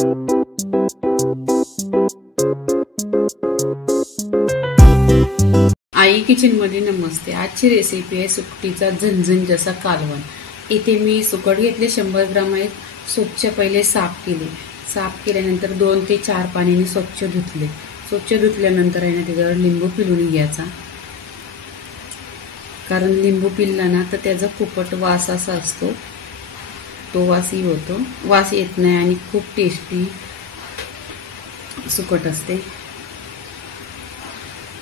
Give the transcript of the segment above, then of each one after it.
आई kitchen मध्ये नमस्ते। आजची recipe आहे सुकटीचा झणझणीत असा कालवण। इथे मी सुकट घेतले 100 ग्राम आहेत। स्वच्छ पहिले साफ केले। साफ केल्यानंतर 2 ते 4 पाण्याने स्वच्छ धुतले। स्वच्छ धुतल्यानंतर आहे ना त्याच्यावर लिंबू पिळून घ्यायचा, कारण लिंबू पिळला ना तर त्याचा खूपच वास असा असतो, तो वासही होतो, वास येत नाही आणि खूप टेस्टी सुकट असते।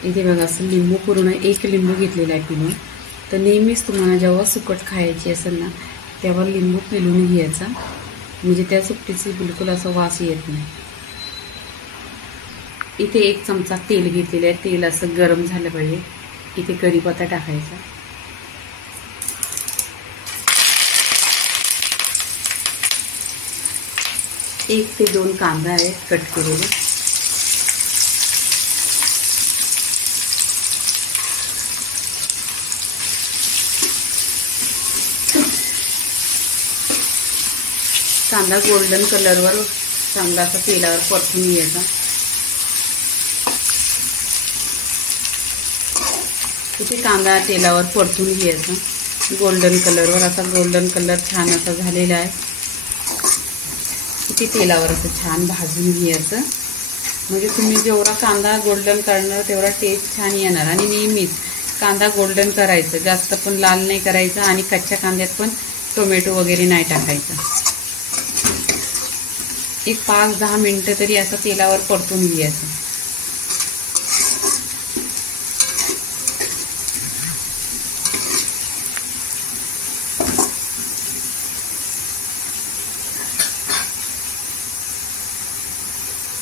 इथे बघा असं लिंबू पूर्ण 1 लिंबू घेतलेला आहे पिळून। तर नेहमीच तुम्हाला जेव्हा सुकट खायची असेल ना तेव्हा लिंबू पिळून घ्यायचा, म्हणजे त्या सुकटीची बिलकुल असा वास येत नाही। इथे 1 चमचा तेल घेतलेले आहे। तेल असं गरम झालं पाहिजे। इथे कढीपत्ता टाकायचा, एक ते 2 कांदा आहे कट केलेले, कांदा गोल्डन कलरवर चांगला असा तेलावर परतून घ्यायचा। इथे कांदा तेलावर परतून घ्यायचा गोल्डन कलरवर, असा गोल्डन कलर छान असा झालेला आहे। इथे तेलावर असं छान भाजून घ्यायचं, म्हणजे तुम्ही जेवढा कांदा गोल्डन करणार तेवढा टेस्ट छान येणार। आणि नेहमीच कांदा गोल्डन करायचं, जास्त पण लाल नाही करायचं आणि कच्च्या कांद्यात पण टोमॅटो वगैरे नाही टाकायचं। एक 5-10 मिनिटं तरी असं तेलावर परतून घ्यायचं।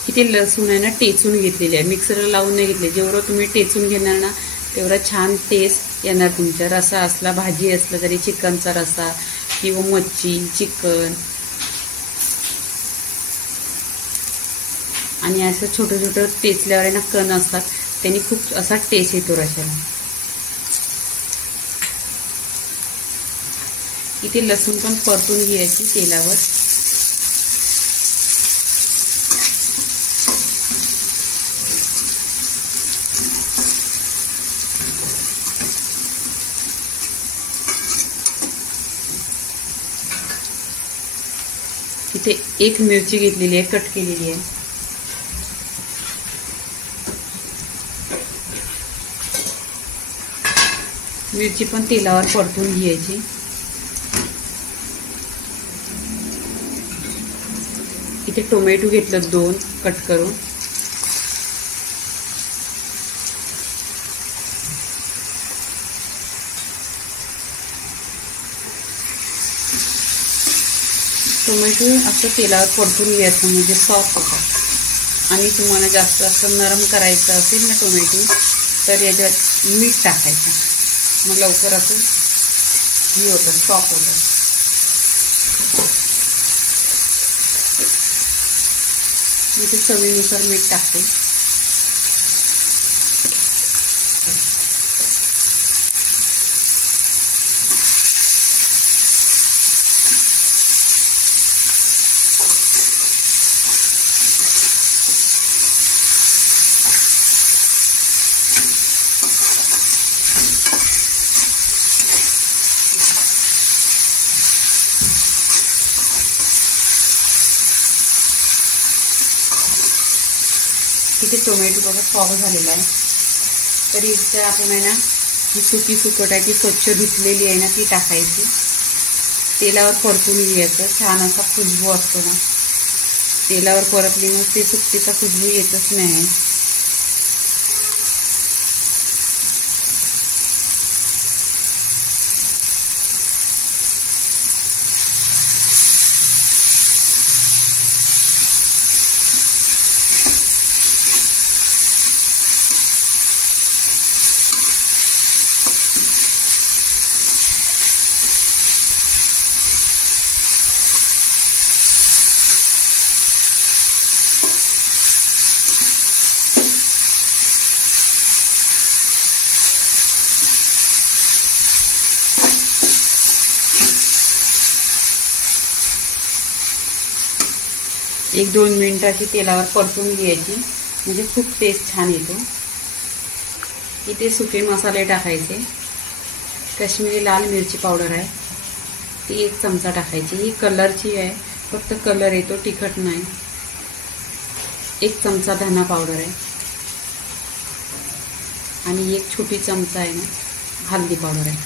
इथे लसूण आहे ना टेचून घेतलेले आहे, मिक्सरला लावून नाही घेतले। जेवढं तुम्ही टेचून घेणार ना तेवढा छान टेस्ट येणार तुमच्या। रस्सा असला, भाजी असला तरी, चिकनचा रस्सा किंवा मच्छी, चिकन, आणि असं छोटं छोटं टेचल्यावर ना कण असतात, त्यांनी खूप असा टेस्ट येतो रश्याला। इथे लसूण पण परतून घ्यायची तेलावर। इथे 1 मिरची घेतलेली आहे, कट केलेली आहे। मिरची पण तेलावर परतून घ्यायची। इथे टोमॅटो घेतलं 2 कट करून, टोमॅटो असं तेलावर परतून घ्यायचं, म्हणजे सॉफ्ट होतात। आणि तुम्हाला जास्त असं नरम करायचं असेल ना टोमॅटो तर याच्यात मीठ टाकायचं, मग लवकर असं हे होतं, सॉफ्ट होतं। मी ते चवीनुसार मीठ टाकते। इथे टोमॅटो बघा सॉफ्ट झालेला आहे। तर इथे आपण आहे ना ही सुकी सुकट आहे ती स्वच्छ धुतलेली आहे ना ती टाकायची, तेलावर परतून घ्यायचं। छान असा खुशबू असतो ना, तेलावर परतली मग ते सुकटीचा खुशबू येतच नाही। 1-2 मिनिटाची तेलावर परतून घ्यायची, म्हणजे खूप टेस्ट छान येतो. इथे सुके मसाले टाकायचे. काश्मीरी लाल मिरची पावडर आहे, ती 1 चमचा टाकायची. ही कलरची आहे, फक्त कलर येतो, तिखट नाही. 1 चमचा धना पावडर आहे आणि 1 छोटी चमचा आहे ना हळदी पावडर आहे.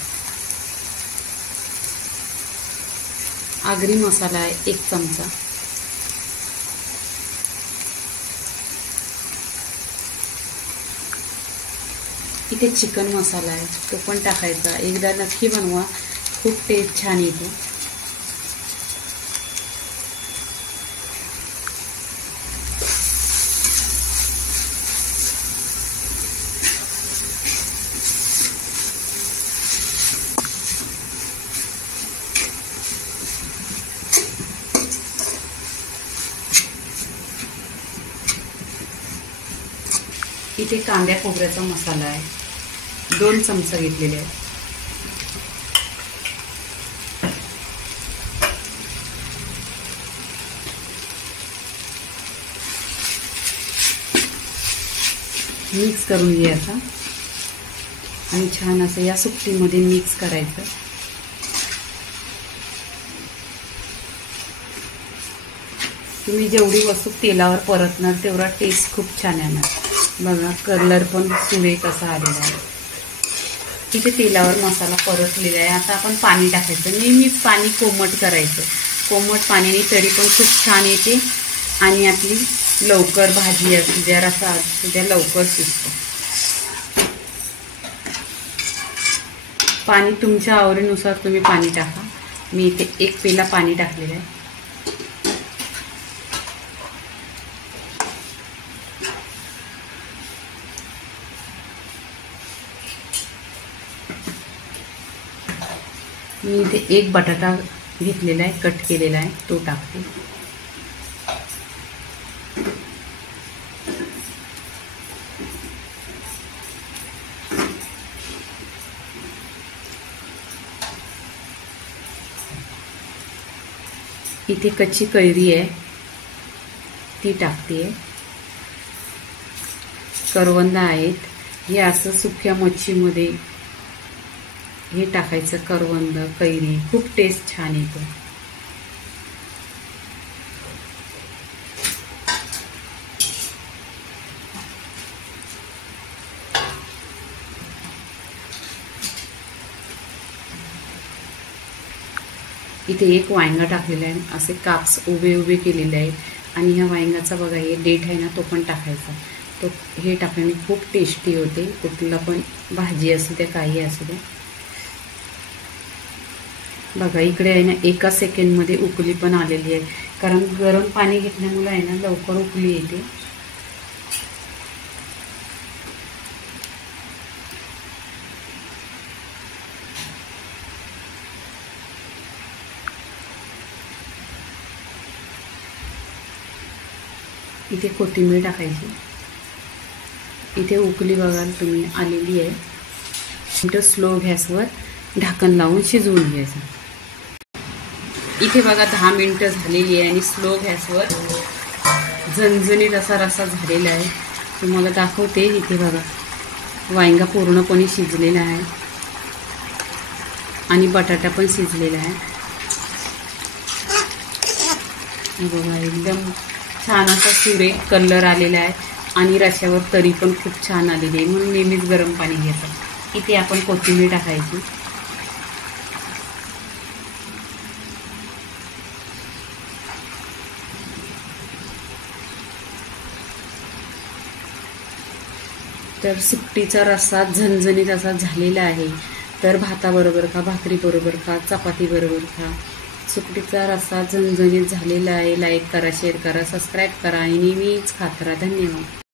आगरी मसाला आहे 1 चमचा. इथे चिकन मसाला आहे, तो पण टाकायचा. एकदा नक्की बनवा, खूप टेस्ट छान येतो. इथे कांद्या खोबऱ्याचा मसाला आहे, 2 चमचे घेतलेले आहे. मिक्स करून घ्यायचा आणि छान असं या सुकटीमध्ये मिक्स करायचं. तुम्ही जेवढी वस्तू तेलावर परतणार तेवढा टेस्ट खूप छान येणार. बघा कलर पण सुरेख असा आलेला आहे. इथे तेलावर मसाला परतलेला आहे. आता आपण पाणी टाकायचं. नेहमीच पाणी कोमट करायचं. कोमट पाण्याने तरी पण खूप छान येते आणि आपली लवकर भाजी असू द्या, रस्सा असू द्या, लवकर शिजतो. पाणी तुमच्या आवडीनुसार तुम्ही पाणी टाका. मी इथे 1 पेला पाणी टाकलेलं आहे. मी इथे 1 बटाटा घेतलेला आहे, कट केलेला आहे, तो टाकते. इथे कच्ची कैरी आहे, ती टाकते. करवंद आहेत, हे असं सुक्या मच्छीमध्ये हे टाकायचं. करवंद, कैरी, खूप टेस्ट छान येतो. इथे 1 वांगा टाकलेला आहे, असे काप्स उभे उभे केलेले आहेत आणि ह्या वांग्याचा बघा हे डेट आहे ना, तो पण टाकायचा. तो हे टाकल्याने खूप टेस्टी होते. कुठला पण भाजी असू द्या, काही असू द्या. बघा इकडे आहे ना 1 सेकंडमध्ये उकळी पण आलेली आहे, कारण गरम पाणी घेतल्यामुळे आहे ना लवकर उकळी येते. इथे कोथिंबीर टाकायची. इथे उकळी बघाल तुम्ही आलेली आहे. मिनिटं स्लो गॅसवर ढाकण लावून शिजवून घ्यायचं. इथे बघा 10 मिनिटं झालेली आहे आणि स्लो गॅसवर झणझणीत असा रस्सा झालेला आहे. तुम्हाला दाखवते. इथे बघा वांगा पूर्णपणे शिजलेला आहे आणि बटाटा पण शिजलेला आहे. बघा एकदम छान असा सुरेख कलर आलेला आहे आणि रश्श्यावर तरी पण खूप छान आलेली आहे, म्हणून नेहमीच गरम पाणी घ्यायचं. इथे आपण कोथिंबीर टाकायची. तर सुकटीचा रस्सा झणझणीत असा झालेला आहे. तर भाताबरोबर खा, भाकरीबरोबर खा, चपातीबरोबर खा. सुकटीचा रस्सा झणझणीत झालेला आहे. लाईक करा, शेअर करा, सबस्क्राईब करा आणि नेहमीच खात राहा. धन्यवाद.